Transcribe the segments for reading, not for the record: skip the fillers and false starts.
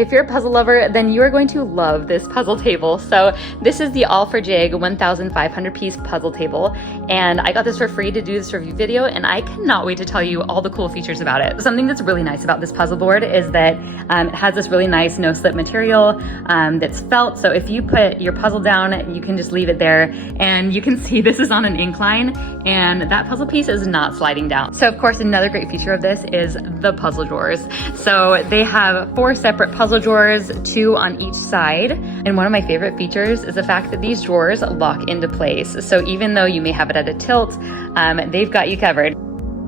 If you're a puzzle lover, then you are going to love this puzzle table. So this is the All for Jig 1,500 piece puzzle table, and I got this for free to do this review video, and I cannot wait to tell you all the cool features about it. Something that's really nice about this puzzle board is that it has this really nice no-slip material that's felt, so if you put your puzzle down, you can just leave it there, and you can see this is on an incline, and that puzzle piece is not sliding down. So of course, another great feature of this is the puzzle drawers. So they have 4 separate puzzle drawers, 2 on each side. And one of my favorite features is the fact that these drawers lock into place. So even though you may have it at a tilt, they've got you covered.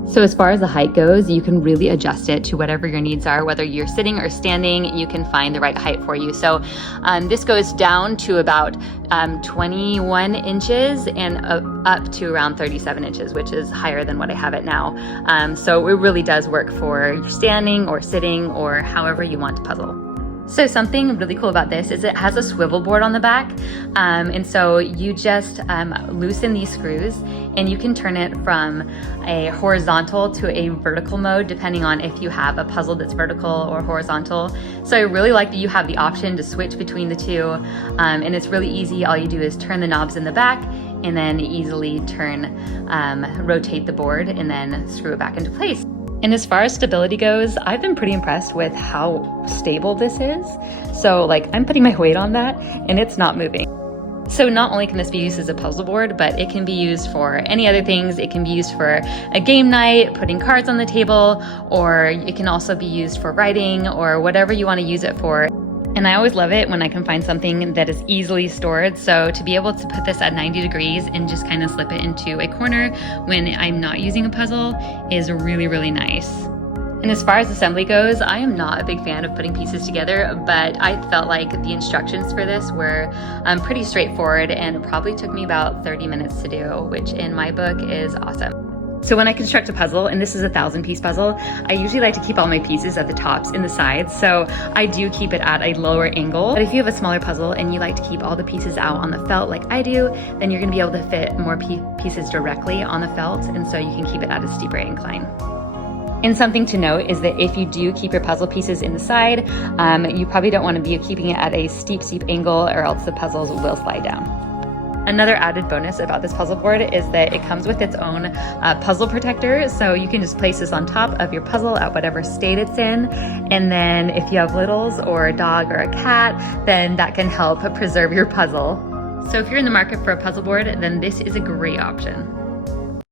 So as far as the height goes, you can really adjust it to whatever your needs are. Whether you're sitting or standing, you can find the right height for you. So this goes down to about 21 inches and up to around 37 inches, which is higher than what I have it now. So it really does work for standing or sitting or however you want to puzzle. So something really cool about this is it has a swivel board on the back. And so you just loosen these screws and you can turn it from a horizontal to a vertical mode depending on if you have a puzzle that's vertical or horizontal. So I really like that you have the option to switch between the two. And it's really easy. All you do is turn the knobs in the back and then easily rotate the board and then screw it back into place. And as far as stability goes, I've been pretty impressed with how stable this is. So like I'm putting my weight on that and it's not moving. So not only can this be used as a puzzle board, but it can be used for any other things. It can be used for a game night, putting cards on the table, or it can also be used for writing or whatever you want to use it for. And I always love it when I can find something that is easily stored. So to be able to put this at 90 degrees and just kind of slip it into a corner when I'm not using a puzzle is really, really nice. And as far as assembly goes, I am not a big fan of putting pieces together, but I felt like the instructions for this were pretty straightforward and it probably took me about 30 minutes to do, which in my book is awesome. So when I construct a puzzle, and this is a 1,000-piece puzzle, I usually like to keep all my pieces at the tops and the sides, so I do keep it at a lower angle. But if you have a smaller puzzle and you like to keep all the pieces out on the felt like I do, then you're gonna be able to fit more pieces directly on the felt, and so you can keep it at a steeper incline. And something to note is that if you do keep your puzzle pieces in the side, you probably don't want to be keeping it at a steep angle or else the puzzles will slide down. Another added bonus about this puzzle board is that it comes with its own puzzle protector, so you can just place this on top of your puzzle at whatever state it's in, and then if you have littles or a dog or a cat, then that can help preserve your puzzle. So if you're in the market for a puzzle board, then this is a great option.